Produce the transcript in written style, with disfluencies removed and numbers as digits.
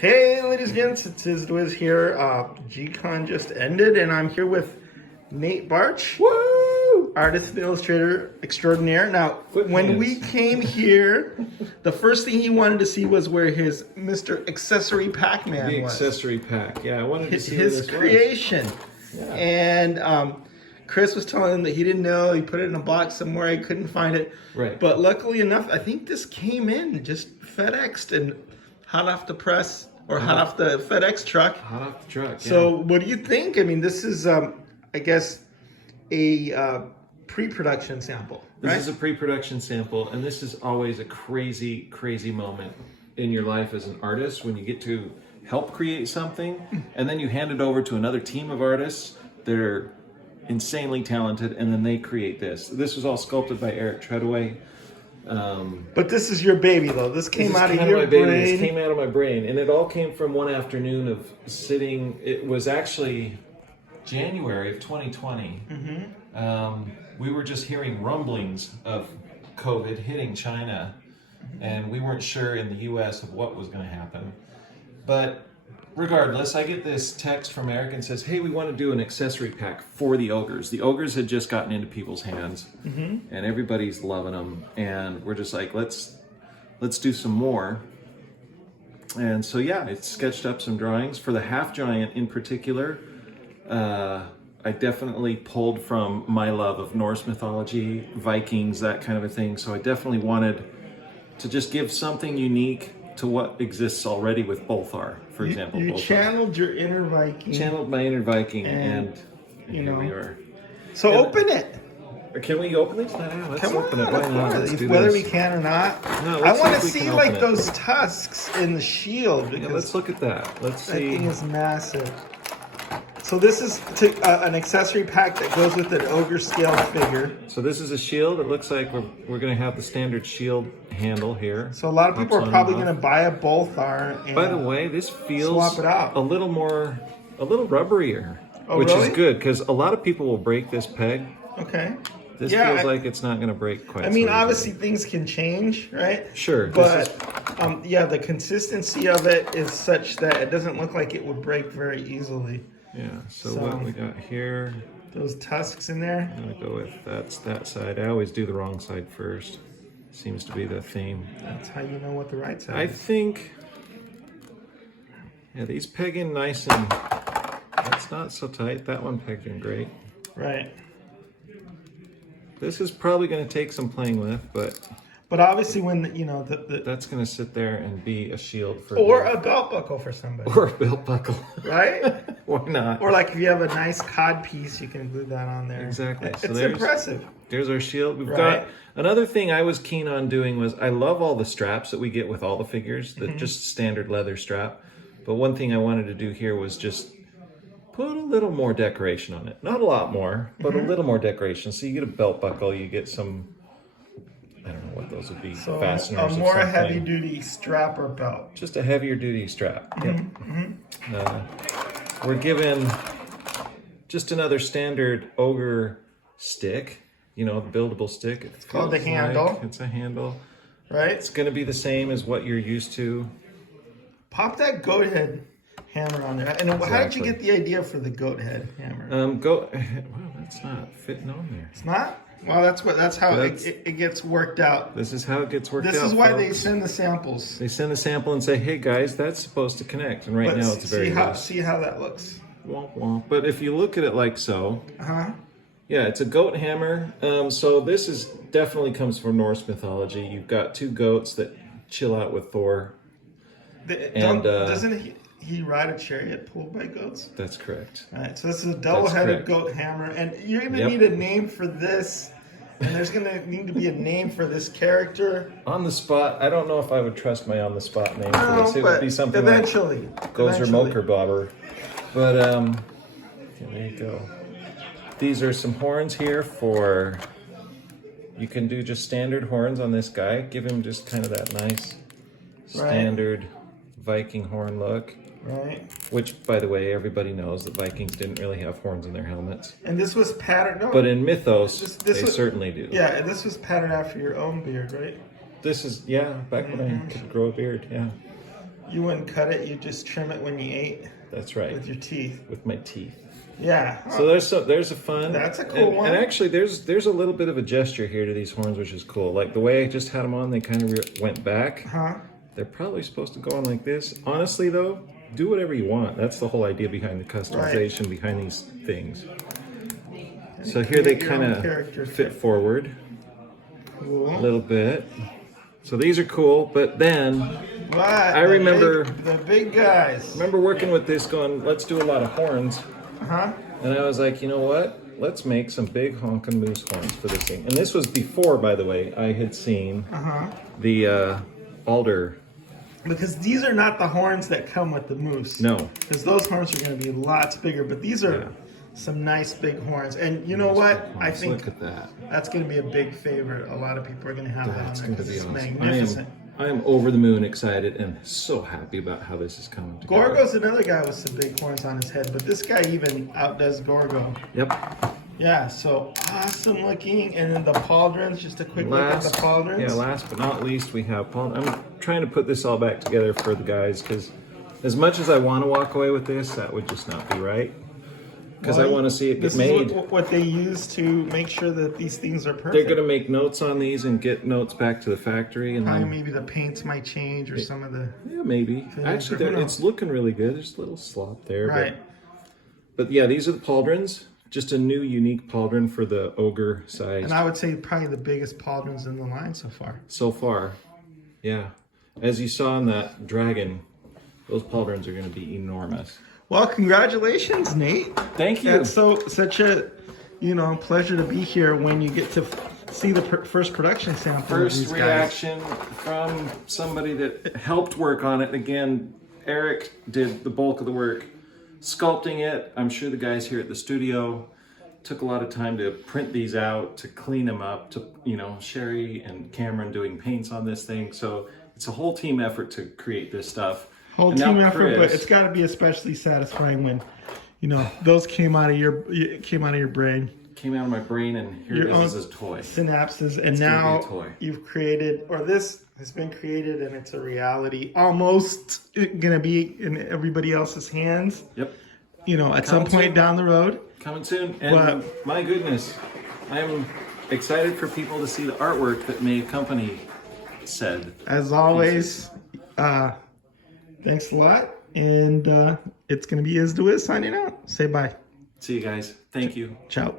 Hey, ladies and gents, it's Wiz here. G-Con just ended, and I'm here with Nate Baertsch, Woo! artist and illustrator extraordinaire. Now, when we came here, the first thing he wanted to see was where his Mr. Accessory Pack man was. Accessory Pack, yeah, I wanted to see his creation. Yeah. And Chris was telling him that he didn't know. He put it in a box somewhere. He couldn't find it. Right. But luckily enough, I think this came in just FedExed and hot off the press. Or hot off the FedEx truck. Hot off the truck, yeah. So what do you think? I mean, this is, I guess, a pre-production sample, right? This is a pre-production sample, and this is always a crazy, crazy moment in your life as an artist when you get to help create something, and then you hand it over to another team of artists that are insanely talented, and then they create this. This was all sculpted by Eric Treadaway. But this is your baby, though. This came out of your brain. This came out of my brain, and it all came from one afternoon of sitting. It was actually January of 2020. We were just hearing rumblings of COVID hitting China, and we weren't sure in the U.S. of what was going to happen. But regardless, I get this text from Eric and says, hey, we want to do an accessory pack for the ogres. The ogres had just gotten into people's hands, and everybody's loving them. And we're just like, let's do some more. And so, yeah, I sketched up some drawings. For the half giant in particular, I definitely pulled from my love of Norse mythology, Vikings, that kind of a thing. So I definitely wanted to just give something unique to what exists already with Bolthar, for example. You Bolthar. channeled your inner Viking. Channeled my inner Viking, and you here know. we are. So open it. Can we open it? Let's Come open on, it. Why not? Let's do whether this. we can or not. No, I let's want to see if we see can like open it. those tusks in the shield, because Yeah, let's look at that. Let's that see. thing is massive. So this is an accessory pack that goes with an ogre scale figure. So this is a shield. It looks like we're going to have the standard shield handle here. So a lot of people Pops are on probably and going to buy a Bolthar. And By the way, this feels swap it out. a little rubberier, Oh, which really? is good because a lot of people will break this peg. Okay. This Yeah, feels like it's not going to break quite. I mean, so obviously easily. things can change, right? Sure. But yeah, the consistency of it is such that it doesn't look like it would break very easily. Yeah. So what we got here? Those tusks in there. I'm gonna go with that side. I always do the wrong side first. Seems to be the theme. That's how you know what the right side I is. think. Yeah, these peg in nice and. That's not so tight. That one pegged in great. Right. This is probably going to take some playing with, But obviously when, you know, the that's going to sit there and be a shield for. or a belt buckle for somebody. Or a belt buckle. Right? Why not? Or like if you have a nice cod piece, you can glue that on there. Exactly. So It's there's- impressive. There's our shield. We've Right. got another thing I was keen on doing was I love all the straps that we get with all the figures, the just standard leather strap. But one thing I wanted to do here was just put a little more decoration on it. Not a lot more, but a little more decoration. So you get a belt buckle, you get some, I don't know what those would be, So fasteners a of more something. heavy duty strap or belt. Just a heavier duty strap. Yep. We're given just another standard ogre stick. You know, the buildable stick. It's called the handle. It's a handle. Right? It's going to be the same as what you're used to. Pop that goat head hammer on there. And how did you Exactly. get the idea for the goat head hammer? Well, that's not fitting on there. It's not? Well, that's how That's- it gets worked out. This is how it gets worked out. This is why they folks. send the samples. They send a sample and say, "Hey guys, that's supposed to connect." And right But now, it's very loose. see how that looks. Womp womp. But if you look at it like so, Uh-huh. yeah, it's a goat hammer. So this is definitely comes from Norse mythology. You've got two goats that chill out with Thor. Doesn't he ride a chariot pulled by goats? That's correct. All right, so this is a double-headed correct. goat hammer, and you're going to Yep. need a name for this, and there's going to need to be a name for this character. On the spot, I don't know if I would trust my on the spot name for No, this. It but would be something eventually. like Gozer Moker Bobber. But yeah, there you go. These are some horns here for. You can do just standard horns on this guy. Give him just kind of that nice standard Viking horn look. Right. Which, by the way, everybody knows that Vikings didn't really have horns in their helmets. And this was patterned. No, But in Mythos, This they was- certainly do. yeah, and this was patterned after your own beard, right? This is, yeah, back when I could grow a beard, yeah. You wouldn't cut it, you just trim it when you ate That's right. with your teeth. With my teeth. Yeah. So there's a fun. That's a cool one. And actually, there's a little bit of a gesture here to these horns, which is cool. Like the way I just had them on, they kind of went back. They're probably supposed to go on like this. Honestly, though, do whatever you want. That's the whole idea behind the customization behind these things. So here they kind of fit forward a little bit. So these are cool, but then I remember the big guys. Remember working with this, going, let's do a lot of horns. And I was like, you know what? Let's make some big honkin' moose horns for this thing. And this was before, by the way, I had seen the alder. Because these are not the horns that come with the moose. No. Because those horns are going to be lots bigger, but these are some nice big horns. And you know what? I think look at that. That's going to be a big favorite. A lot of people are going to have That's that on going to be awesome. Magnificent. I am over the moon excited and so happy about how this is coming together. Gorgo's another guy with some big horns on his head, but this guy even outdoes Gorgo. Yep. Yeah, so awesome looking. And then the pauldrons, just a quick look at the pauldrons. Yeah, last but not least, we have pauldrons. I'm trying to put this all back together for the guys because as much as I want to walk away with this, that would just not be right. Because I want to see it get made. This is what they use to make sure that these things are perfect. They're going to make notes on these and get notes back to the factory. And probably then, maybe the paints might change or some of the... Yeah, maybe. Actually, it's looking really good. There's a little slop there. Right. But yeah, these are the pauldrons. Just a new, unique pauldron for the ogre size. And I would say probably the biggest pauldrons in the line so far. So far, yeah. As you saw in that dragon, those pauldrons are going to be enormous. Well, congratulations, Nate. Thank you. That's such a, pleasure to be here when you get to see the first production sample. First reaction from somebody that helped work on it. Again, Eric did the bulk of the work sculpting it. I'm sure the guys here at the studio took a lot of time to print these out, to clean them up, to, Sherry and Cameron doing paints on this thing. So it's a whole team effort to create this stuff. Whole team effort, but it's got to be especially satisfying when, those came out of your brain. Came out of my brain, and here it is as a toy. Synapses, and now you've created, or this has been created, and it's a reality. Almost gonna be in everybody else's hands. Yep. At some point down the road. Coming soon, and my goodness, I'm excited for people to see the artwork that may accompany said. As always, thanks a lot, and it's gonna be Is signing out. Say bye. See you guys. Thank you. Ciao.